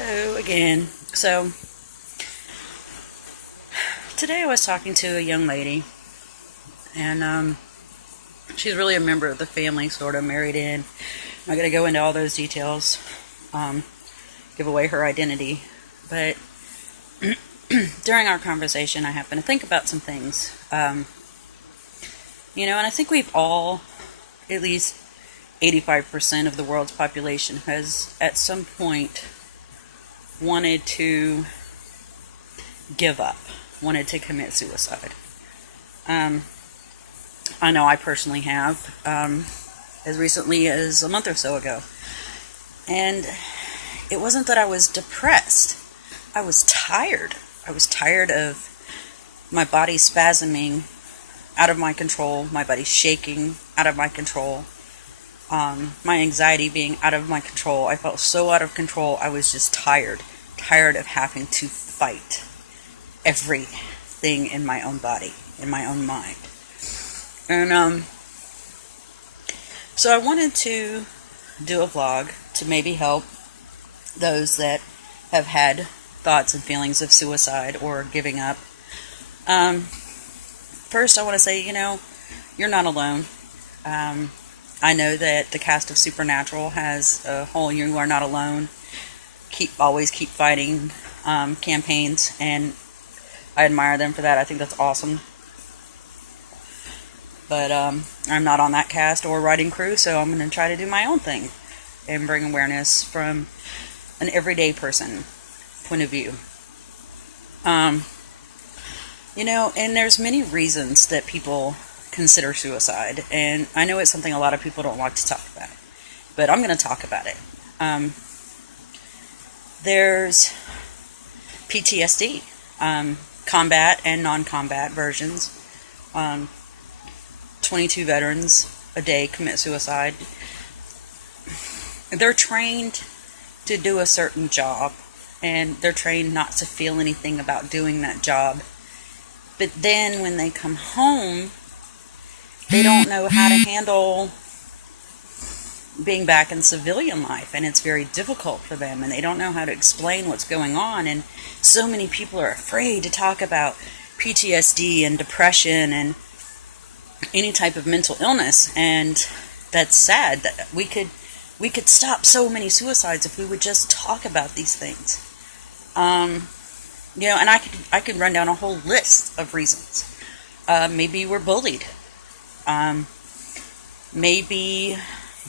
Hello again. So, today I was talking to a young lady, and she's really a member of the family, sort of married in. I'm not going to go into all those details, give away her identity, but during our conversation, I happened to think about some things. And I think we've all, at least 85% of the world's population, has at some point wanted to give up, wanted to commit suicide. I know I personally have, as recently as a month or so ago. And it wasn't that I was depressed. I was tired. I was tired of my body spasming out of my control, my body shaking out of my control, my anxiety being out of my control. I felt so out of control. I was just tired of having to fight everything in my own body, in my own mind. And so I wanted to do a vlog to maybe help those that have had thoughts and feelings of suicide or giving up. First, I want to say, you're not alone. I know that the cast of Supernatural has a whole "You Are Not Alone" always keep fighting campaigns, and I admire them for that. I think that's awesome. But I'm not on that cast or writing crew, so I'm going to try to do my own thing and bring awareness from an everyday person point of view. And there's many reasons that people consider suicide, and I know it's something a lot of people don't like to talk about, but I'm going to talk about it. There's PTSD, combat and non-combat versions. 22 veterans a day commit suicide. They're trained to do a certain job, and they're trained not to feel anything about doing that job. But then when they come home, they don't know how to handle being back in civilian life, and it's very difficult for them, and they don't know how to explain what's going on. And so many people are afraid to talk about PTSD and depression and any type of mental illness, and that's sad. That we could stop so many suicides if we would just talk about these things. And I could run down a whole list of reasons. Maybe you were bullied. Maybe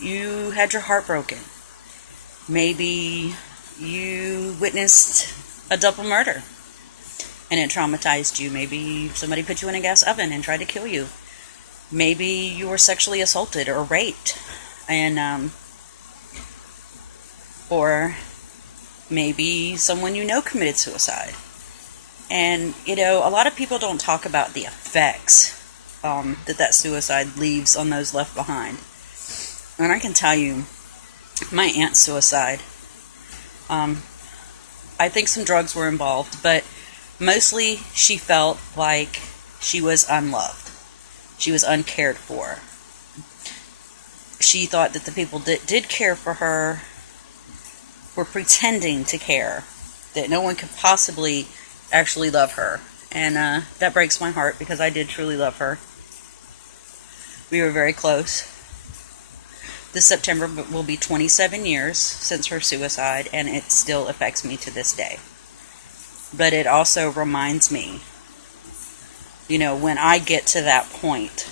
you had your heart broken. Maybe you witnessed a double murder and it traumatized you. Maybe somebody put you in a gas oven and tried to kill you. Maybe you were sexually assaulted or raped, and or maybe someone committed suicide. And a lot of people don't talk about the effects that suicide leaves on those left behind. And I can tell you, my aunt's suicide, I think some drugs were involved, but mostly she felt like she was unloved. She was uncared for. She thought that the people that did care for her were pretending to care, that no one could possibly actually love her. And that breaks my heart, because I did truly love her. We were very close. This September will be 27 years since her suicide, and it still affects me to this day. But it also reminds me, when I get to that point,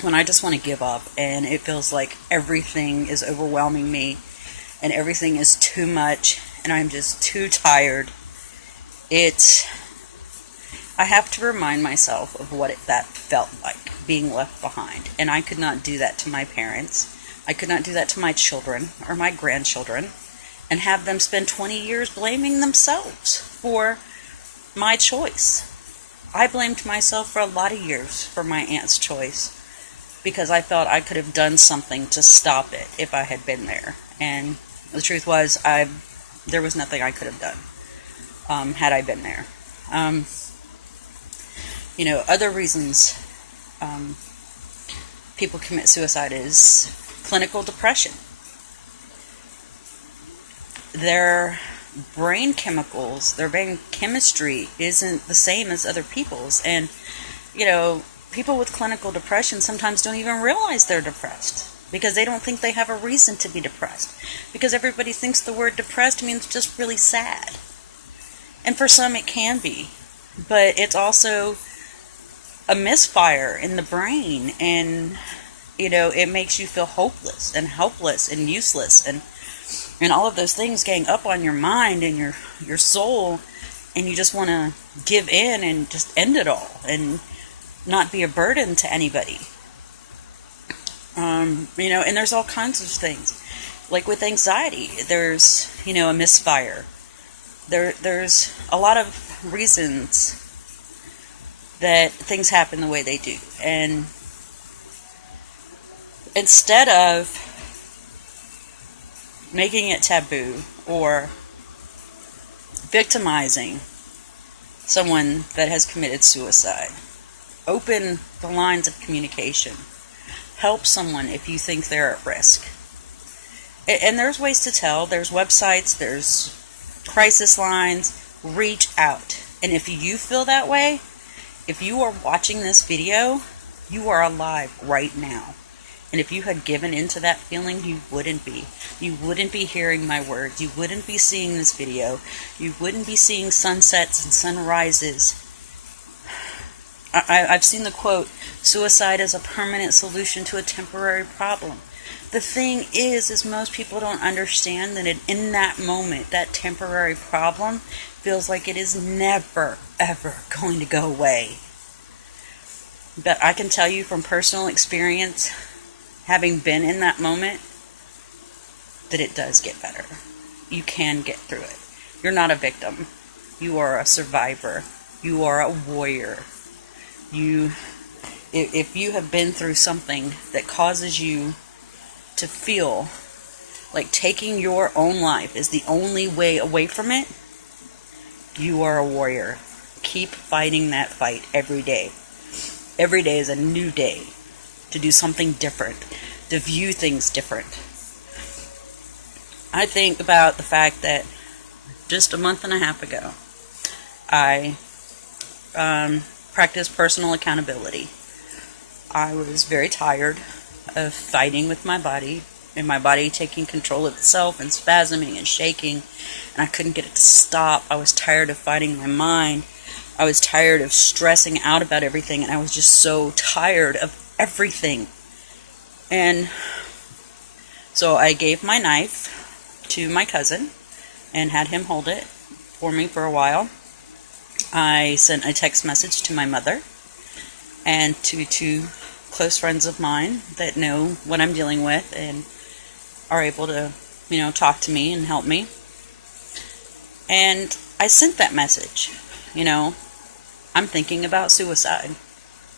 when I just want to give up, and it feels like everything is overwhelming me, and everything is too much, and I'm just too tired, I have to remind myself of what that felt like, being left behind. And I could not do that to my parents. I could not do that to my children or my grandchildren, and have them spend 20 years blaming themselves for my choice. I blamed myself for a lot of years for my aunt's choice, because I felt I could have done something to stop it if I had been there. And the truth was, there was nothing I could have done had I been there. Other reasons people commit suicide is clinical depression. There brain chemicals, their brain chemistry isn't the same as other people's. And, people with clinical depression sometimes don't even realize they're depressed because they don't think they have a reason to be depressed. Because everybody thinks the word depressed means just really sad. And for some it can be. But it's also a misfire in the brain. And, it makes you feel hopeless and helpless and useless. And all of those things gang up on your mind and your soul. And you just want to give in and just end it all. And not be a burden to anybody. And there's all kinds of things. Like with anxiety, there's, a misfire. There's a lot of reasons that things happen the way they do. And instead of making it taboo or victimizing someone that has committed suicide, open the lines of communication. Help someone if you think they're at risk. And there's ways to tell. There's websites, there's crisis lines. Reach out. And if you feel that way, if you are watching this video, you are alive right now. And if you had given into that feeling, you wouldn't be. You wouldn't be hearing my words. You wouldn't be seeing this video. You wouldn't be seeing sunsets and sunrises. I've seen the quote, suicide is a permanent solution to a temporary problem. The thing is most people don't understand that in that moment, that temporary problem feels like it is never, ever going to go away. But I can tell you from personal experience, having been in that moment, that it does get better. You can get through it. You're not a victim. You are a survivor. You are a warrior. If you have been through something that causes you to feel like taking your own life is the only way away from it, you are a warrior. Keep fighting that fight every day. Every day is a new day to do something different, to view things different. I think about the fact that just a month and a half ago, I practiced personal accountability. I was very tired of fighting with my body, and my body taking control of itself and spasming and shaking, and I couldn't get it to stop. I was tired of fighting my mind. I was tired of stressing out about everything, and I was just so tired of everything. And so I gave my knife to my cousin and had him hold it for me for a while. I sent a text message to my mother and to two close friends of mine that know what I'm dealing with and are able to, talk to me and help me. And I sent that message, I'm thinking about suicide.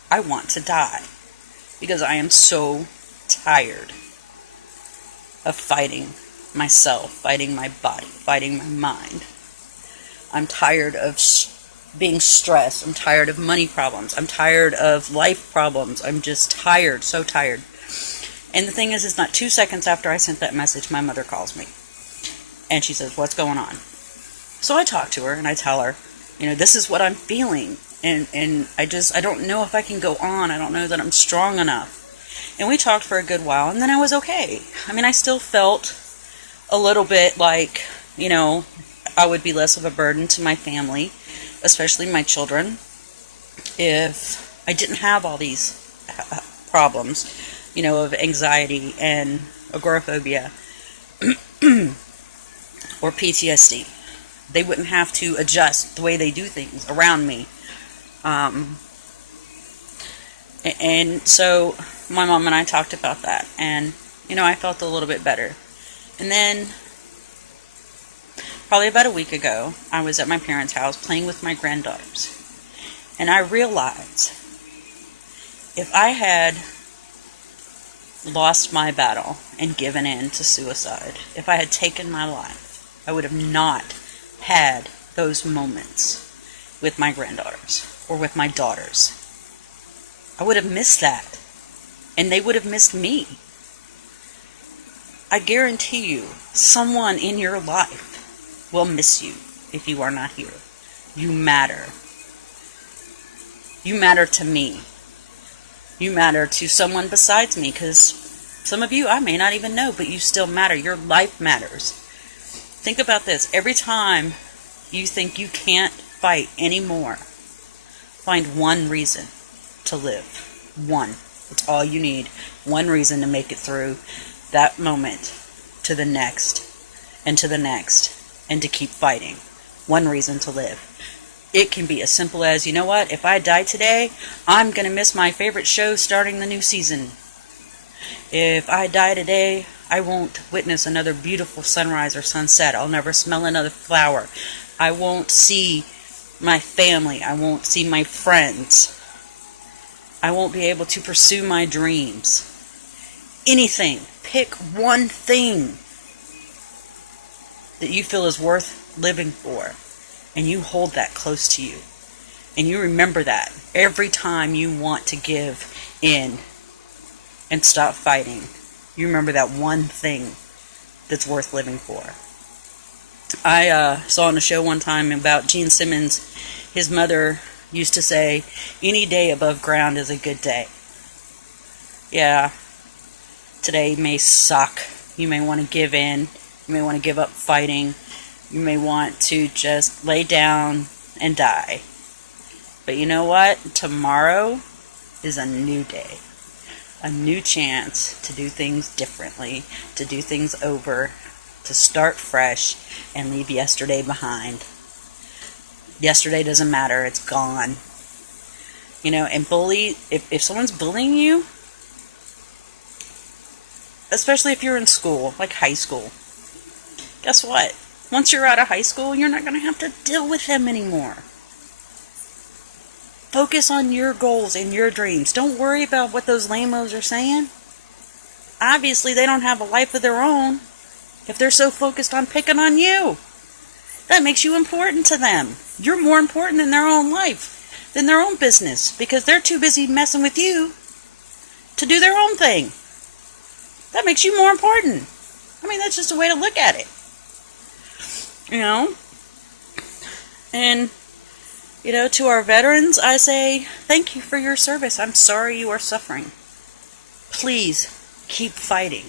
I want to die because I am so tired of fighting myself, fighting my body, fighting my mind. I'm tired of being stressed. I'm tired of money problems. I'm tired of life problems. I'm just tired, so tired. And the thing is, it's not 2 seconds after I sent that message, my mother calls me. And she says, what's going on? So I talk to her and I tell her, this is what I'm feeling. And I don't know if I can go on. I don't know that I'm strong enough. And we talked for a good while, and then I was okay. I still felt a little bit like, I would be less of a burden to my family, especially my children, if I didn't have all these problems, of anxiety and agoraphobia or PTSD. They wouldn't have to adjust the way they do things around me. And so my mom and I talked about that, and, I felt a little bit better. And then probably about a week ago, I was at my parents' house playing with my granddaughters. And I realized if I had lost my battle and given in to suicide, if I had taken my life, I would have not had those moments with my granddaughters or with my daughters. I would have missed that. And they would have missed me. I guarantee you, someone in your life will miss you if you are not here. You matter. You matter to me. You matter to someone besides me, because some of you I may not even know, but you still matter. Your life matters. Think about this. Every time you think you can't fight anymore, find one reason to live. One. It's all you need. One reason to make it through that moment to the next and to the next and to keep fighting. One reason to live. It can be as simple as, you know what, if I die today, I'm going to miss my favorite show starting the new season. If I die today, I won't witness another beautiful sunrise or sunset. I'll never smell another flower. I won't see my family. I won't see my friends. I won't be able to pursue my dreams. Anything. Pick one thing that you feel is worth living for, and you hold that close to you. And you remember that every time you want to give in and stop fighting. You remember that one thing that's worth living for. I saw on a show one time about Gene Simmons. His mother used to say, any day above ground is a good day. Yeah, today may suck. You may want to give in. You may want to give up fighting. You may want to just lay down and die. But you know what? Tomorrow is a new day. A new chance to do things differently, to do things over, to start fresh and leave yesterday behind. Yesterday doesn't matter. It's gone. You know, and if someone's bullying you, especially if you're in school, like high school, guess what? Once you're out of high school, you're not going to have to deal with them anymore. Focus on your goals and your dreams. Don't worry about what those lamos are saying. Obviously, they don't have a life of their own if they're so focused on picking on you. That makes you important to them. You're more important in their own life than their own business, because they're too busy messing with you to do their own thing. That makes you more important. I mean, that's just a way to look at it. You know? And, you know, to our veterans, I say, thank you for your service. I'm sorry you are suffering. Please, keep fighting.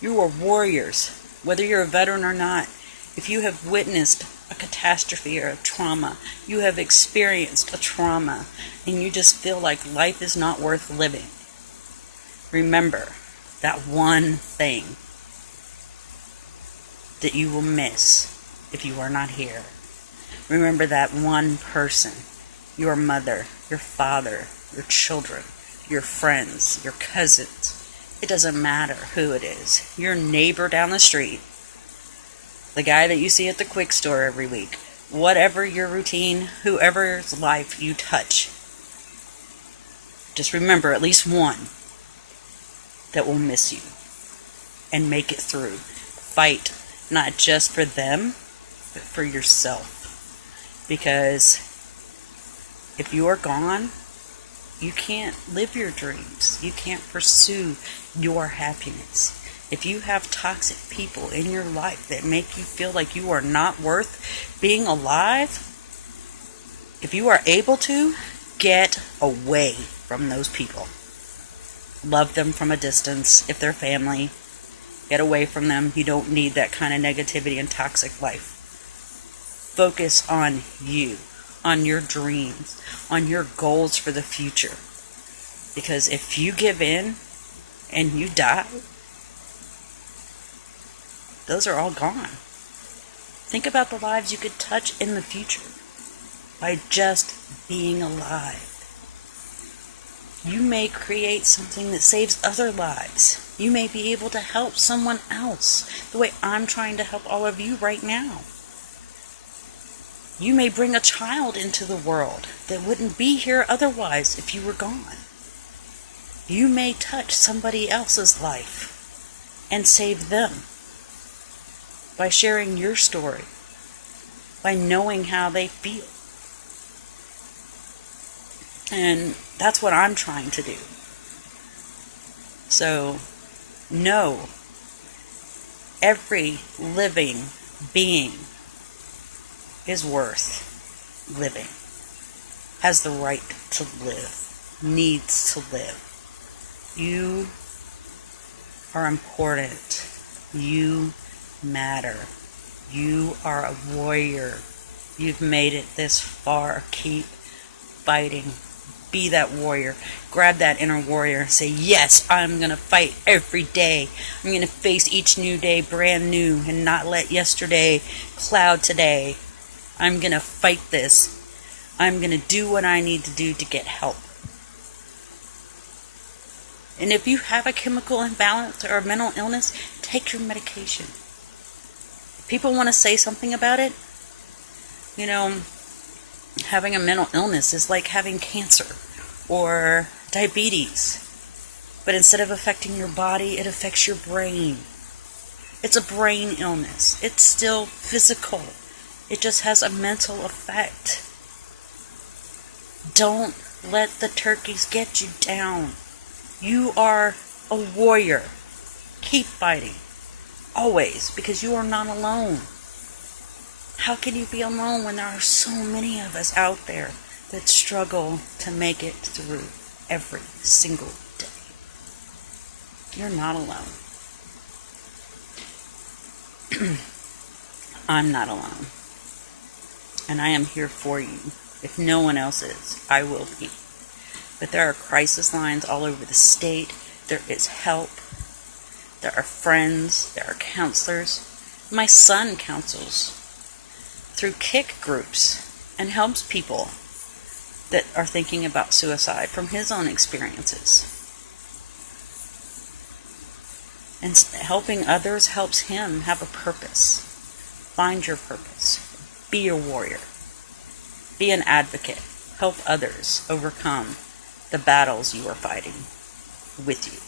You are warriors, whether you're a veteran or not. If you have witnessed a catastrophe or a trauma, you have experienced a trauma, and you just feel like life is not worth living, remember that one thing that you will miss if you are not here. Remember that one person, your mother, your father, your children, your friends, your cousins. It doesn't matter who it is. Your neighbor down the street, the guy that you see at the quick store every week, whatever your routine, whoever's life you touch. Just remember at least one that will miss you and make it through. Fight, not just for them, but for yourself. Because if you are gone, you can't live your dreams. You can't pursue your happiness. If you have toxic people in your life that make you feel like you are not worth being alive, if you are able to, get away from those people. Love them from a distance. If they're family, get away from them. You don't need that kind of negativity and toxic life. Focus on you, on your dreams, on your goals for the future. Because if you give in and you die, those are all gone. Think about the lives you could touch in the future by just being alive. You may create something that saves other lives. You may be able to help someone else the way I'm trying to help all of you right now. You may bring a child into the world that wouldn't be here otherwise if you were gone. You may touch somebody else's life and save them by sharing your story, by knowing how they feel. And that's what I'm trying to do. So, know every living being is worth living, has the right to live, needs to live. You are important. You matter. You are a warrior. You've made it this far. Keep fighting. Be that warrior. Grab that inner warrior and say, yes, I'm going to fight every day. I'm going to face each new day brand new and not let yesterday cloud today. I'm going to fight this. I'm going to do what I need to do to get help. And if you have a chemical imbalance or a mental illness, take your medication. If people want to say something about it, you know, having a mental illness is like having cancer or diabetes. But instead of affecting your body, it affects your brain. It's a brain illness. It's still physical. It just has a mental effect. Don't let the turkeys get you down. You are a warrior. Keep fighting. Always, because you are not alone. How can you be alone when there are so many of us out there that struggle to make it through every single day? You're not alone. I'm not alone. And I am here for you. If no one else is, I will be. But there are crisis lines all over the state. There is help. There are friends. There are counselors. My son counsels through KIC groups and helps people that are thinking about suicide from his own experiences. And helping others helps him have a purpose. Find your purpose. Be a warrior. Be an advocate. Help others overcome the battles you are fighting with you.